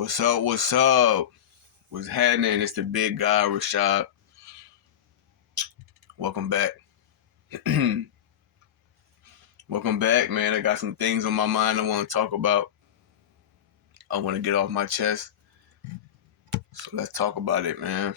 What's up? What's up? What's happening? It's the big guy, Rashad. Welcome back. Welcome back, man. I got some things on my mind I want to talk about. I want to get off my chest. So let's talk about it, man.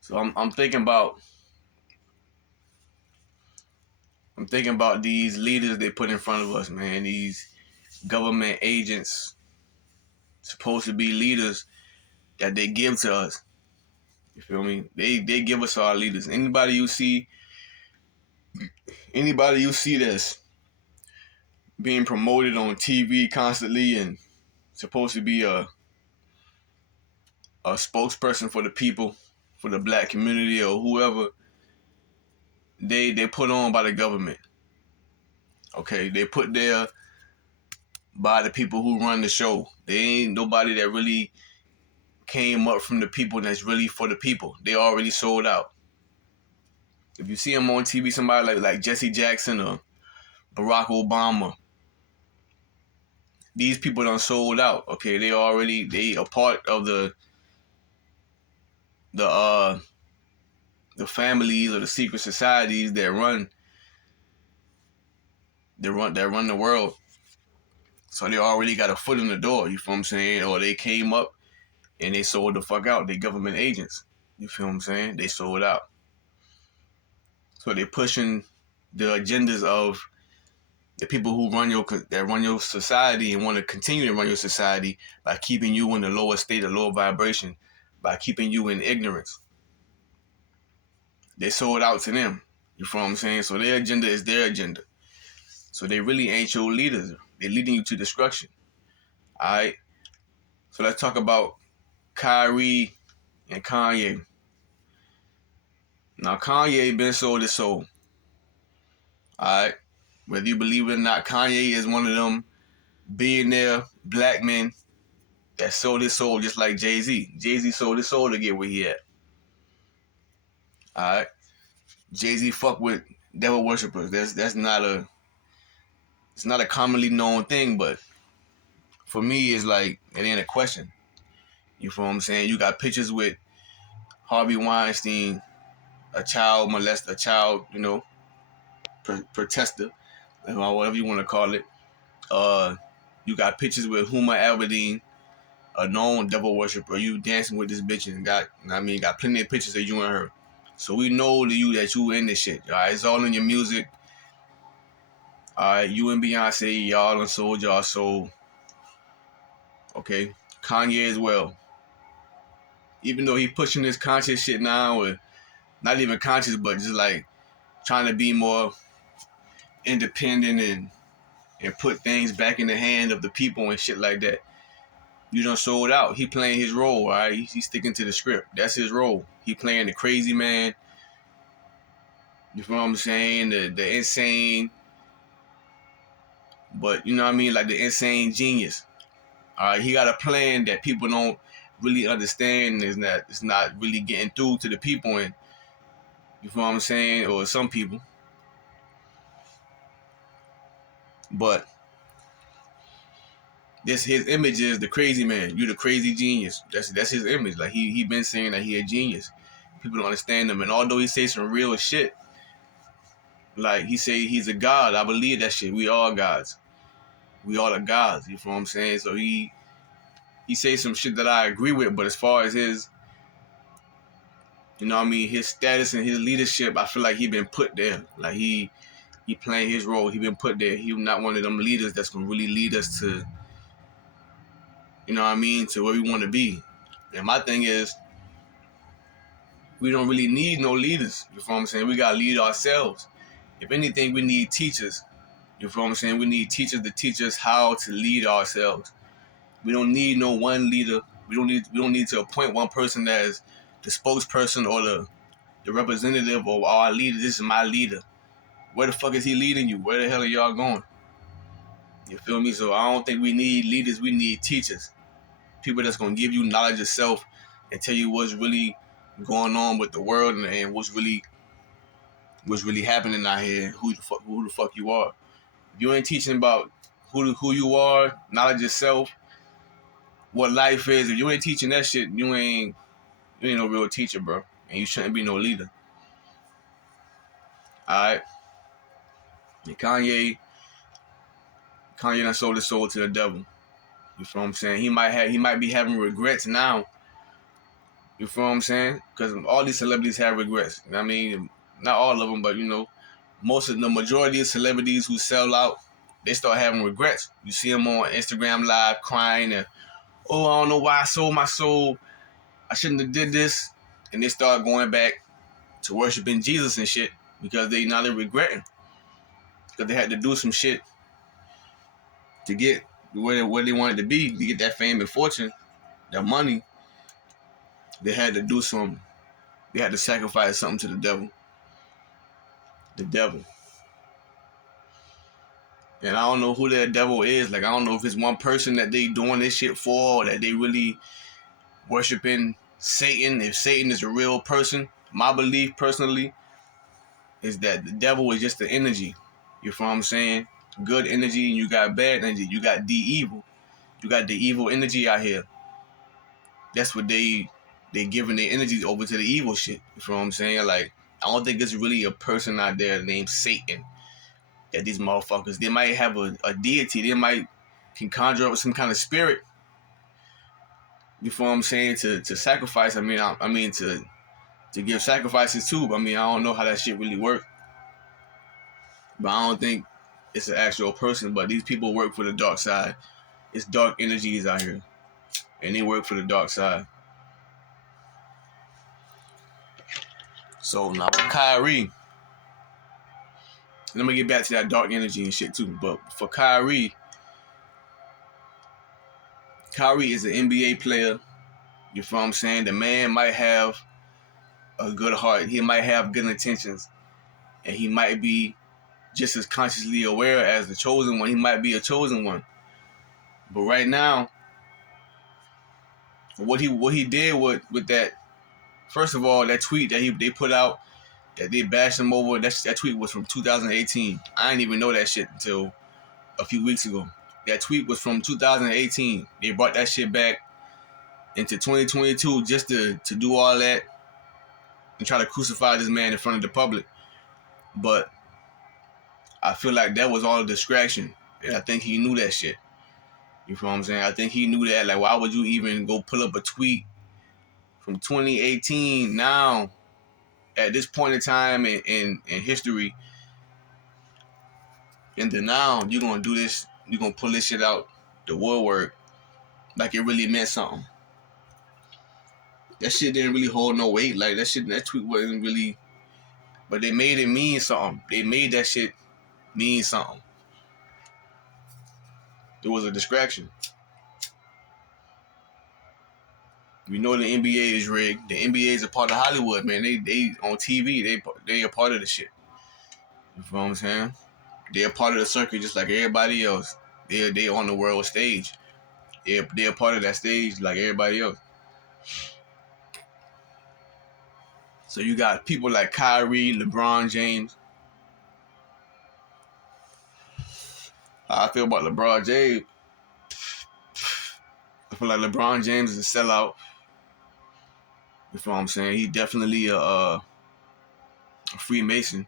So I'm thinking about these leaders they put in front of us, man. These government agents supposed to be leaders that they give to us. You feel me? They give us our leaders. Anybody you see that's being promoted on TV constantly and supposed to be a spokesperson for the people, for the black community or whoever, they put on by the government. Okay, they put there by the people who run the show. They ain't nobody that really came up from the people that's really for the people. They already sold out. If you see them on TV, somebody like Jesse Jackson or Barack Obama, these people done sold out. Okay, they a part of the families or the secret societies that run the world. So they already got a foot in the door, you feel what I'm saying? Or they came up and they sold the fuck out. They government agents. You feel what I'm saying? They sold out. So they pushing the agendas of the people who run your society and want to continue to run your society by keeping you in the lower state, a lower vibration, by keeping you in ignorance. They sold out to them. You feel what I'm saying? So their agenda is their agenda. So they really ain't your leaders. They're leading you to destruction. Alright? So let's talk about Kyrie and Kanye. Now Kanye been sold his soul. Alright? Whether you believe it or not, Kanye is one of them billionaire black men that sold his soul just like Jay-Z. Jay-Z sold his soul to get where he at. Alright? Jay-Z fuck with devil worshippers. It's not a commonly known thing, but for me it's like it ain't a question. You feel what I'm saying? You got pictures with Harvey Weinstein, a child molester, a child, protester, whatever you want to call it. You got pictures with Huma Abedin, a known devil worshiper. You dancing with this bitch and got plenty of pictures of you and her. So we know that you in this shit. All right, it's all in your music. All right, you and Beyonce, y'all done sold y'all soul. Okay, Kanye as well. Even though he pushing this conscious shit now, or not even conscious, but just like trying to be more independent and put things back in the hand of the people and shit like that. You done sold out. He playing his role, all right? He's sticking to the script. That's his role. He playing the crazy man. You know what I'm saying? The insane, but you know what I mean? Like the insane genius. All right, he got a plan that people don't really understand. It's not really getting through to the people, and you know what I'm saying? Or some people. But his image is the crazy man. You the crazy genius. That's his image. Like he been saying that he a genius. People don't understand him, and although he say some real shit, like he say he's a god, I believe that shit. We all gods. We all are gods. You know what I'm saying? So he say some shit that I agree with, but as far as his, his status and his leadership, I feel like he been put there. Like he playing his role. He been put there. He not one of them leaders that's gonna really lead us to, to where we want to be. And my thing is, we don't really need no leaders. You know what I'm saying? We gotta lead ourselves. If anything, we need teachers. You know what I'm saying? We need teachers to teach us how to lead ourselves. We don't need no one leader. We don't need to appoint one person as the spokesperson or the representative of our leader. This is my leader. Where the fuck is he leading you? Where the hell are y'all going? You feel me? So I don't think we need leaders. We need teachers. People that's gonna give you knowledge of self and tell you what's really going on with the world and what's really happening out here. Who the fuck you are? If you ain't teaching about who you are, knowledge yourself, what life is. If you ain't teaching that shit, you ain't no real teacher, bro. And you shouldn't be no leader. Alright? Kanye done sold his soul to the devil. You feel what I'm saying? He might be having regrets now. You feel what I'm saying? Because all these celebrities have regrets. I mean, not all of them, but the majority of celebrities who sell out, they start having regrets. You see them on Instagram Live crying and, oh, I don't know why I sold my soul. I shouldn't have did this. And they start going back to worshiping Jesus and shit because they're regretting. Because they had to do some shit to get where they wanted to be, to get that fame and fortune, that money. They had to do some. They had to sacrifice something to the devil. The devil. And I don't know who that devil is. Like, I don't know if it's one person that they doing this shit for, or that they really worshiping Satan. If Satan is a real person, my belief personally is that the devil is just the energy. You feel what I'm saying? Good energy, and you got bad energy. You got the evil. You got the evil energy out here. That's what they giving their energy over to the evil shit. You feel what I'm saying? Like, I don't think there's really a person out there named Satan. That these motherfuckers, they might have a deity. They might can conjure up some kind of spirit. You feel what I'm saying? To sacrifice. I mean to give sacrifices too. I mean, I don't know how that shit really works. But I don't think it's an actual person. But these people work for the dark side. It's dark energies out here. And they work for the dark side. So now with Kyrie, let me get back to that dark energy and shit too. But for Kyrie is an NBA player. You feel what I'm saying? The man might have a good heart. He might have good intentions. And he might be just as consciously aware as the chosen one. He might be a chosen one. But right now, what he did with that, first of all, that tweet that they put out, that they bashed him over, that tweet was from 2018. I didn't even know that shit until a few weeks ago. That tweet was from 2018. They brought that shit back into 2022 just to do all that and try to crucify this man in front of the public. But I feel like that was all a distraction. And I think he knew that shit. You feel what I'm saying? I think he knew that. Like, why would you even go pull up a tweet from 2018 now, at this point in time in history, and then now you're going to do this, you're going to pull this shit out the woodwork like it really meant something. That shit didn't really hold no weight. Like, that tweet wasn't really, but they made it mean something. They made that shit mean something. It was a distraction. We know the NBA is rigged. The NBA is a part of Hollywood, man. They on TV. They a part of the shit. You feel what I'm saying? They a part of the circuit just like everybody else. They on the world stage. They a part of that stage like everybody else. So you got people like Kyrie, LeBron James. How I feel about LeBron James. I feel like LeBron James is a sellout. You feel what I'm saying? He's definitely a Freemason.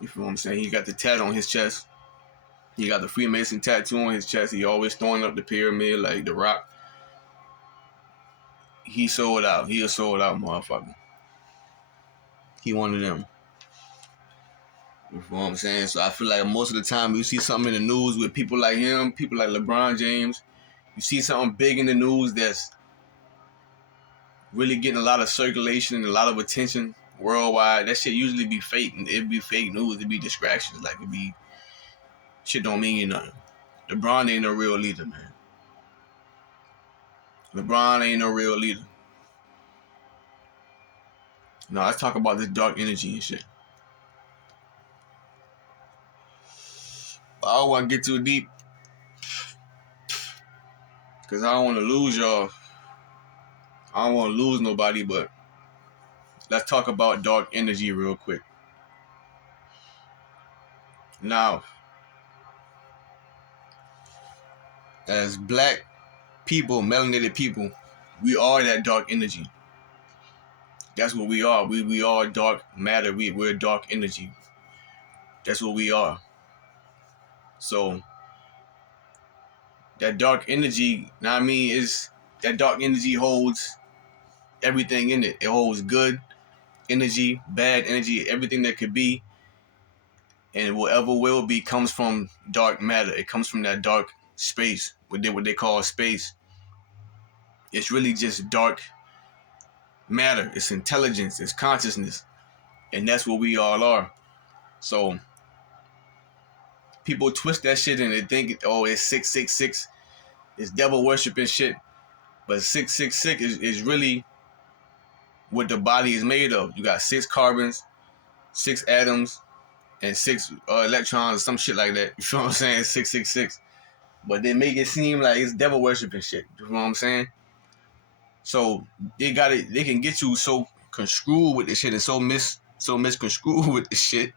You feel what I'm saying? He got the tat on his chest. He got the Freemason tattoo on his chest. He always throwing up the pyramid like The Rock. He sold out. He a sold out motherfucker. He one of them. You feel what I'm saying? So I feel like most of the time you see something in the news with people like him, people like LeBron James, you see something big in the news that's really getting a lot of circulation and a lot of attention worldwide, that shit usually be fake. It'd be fake news. It'd be distractions. Like, it'd be shit don't mean nothing. LeBron ain't no real leader, man. LeBron ain't no real leader. Now let's talk about this dark energy and shit. I don't want to get too deep because I don't want to lose y'all. I don't want to lose nobody, but let's talk about dark energy real quick. Now, as black people, melanated people, we are that dark energy. That's what we are. We are dark matter. We're dark energy. That's what we are. So that dark energy, now I mean, is that dark energy holds everything in it. It holds good energy, bad energy, everything that could be, and whatever will be comes from dark matter. It comes from that dark space, what they call space. It's really just dark matter. It's intelligence. It's consciousness, and that's what we all are. So people twist that shit and they think, oh, it's 666. It's devil worshiping shit. But 666 is really what the body is made of. You got 6 carbons, 6 atoms, and 6 electrons, some shit like that. You feel what I'm saying? 666. But they make it seem like it's devil worshiping shit. You know what I'm saying? So they got it. They can get you so construed with this shit and so misconstrued with this shit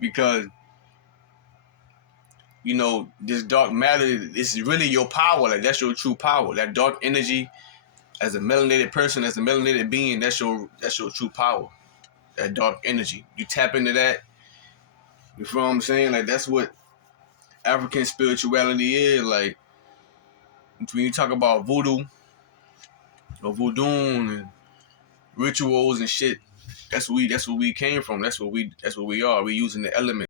because you know this dark matter is really your power. Like that's your true power. That dark energy, as a melanated person, as a melanated being, that's your true power. That dark energy. You tap into that. You feel what I'm saying? Like that's what African spirituality is. Like when you talk about voodoo or voodoo and rituals and shit, that's what we came from. That's what we are. We using the element.